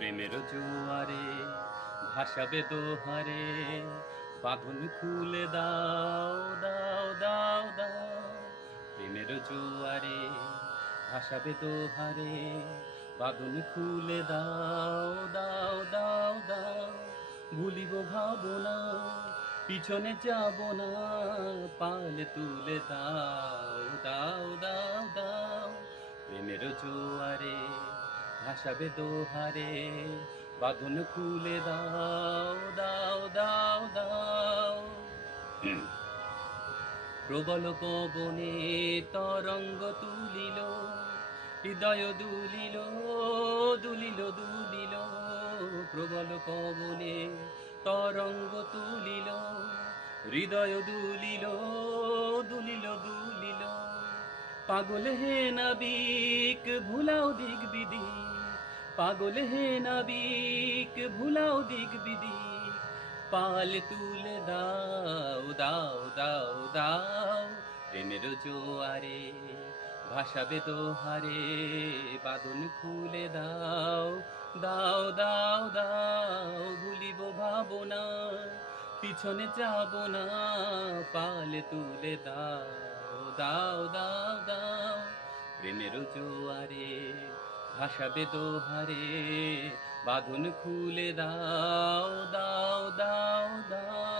প্রেমের জোয়ারে ভাসাবে দোহারে, বাঁধন খুলে দাও দাও দাও দাও। প্রেমের জোয়ারে ভাসাবে দোহারে, বাঁধন খুলে দাও দাও দাও দাও। ভুলিব ভাবনা, পিছনে যাব না, পাল তুলে দাও দাও দাও দাও। প্রেমের জোয়ারে ভাসাবে দোহারে, বাঁধন খুলে দাও দাও দাও দাও। প্রবল পবনে তরঙ্গ তুলিল, হৃদয় দুলিল দুলিল দুলিল। প্রবল পবনে তরঙ্গ তুলিল, হৃদয় দুলিল দুলিল দুলিল। পাগল হে নাবিক ভুলাও দিক বিদি, পাগল হে নাবিক ভুলাও দিক বিদি। পাল তুলে দাও দাও দাও দাও। প্রেমের জোয়ারে ভাসাবে দোহারে, বাঁধন খুলে দাও দাও দাও দাও। ভুলিব ভাবনা, পিছনে যাব না, পাল তুলে দাও দাও দাও দাও। প্রেমের জোয়ারে ভাসাবে দোহারে, বাঁধন খুলে দাও দাও দাও দাও।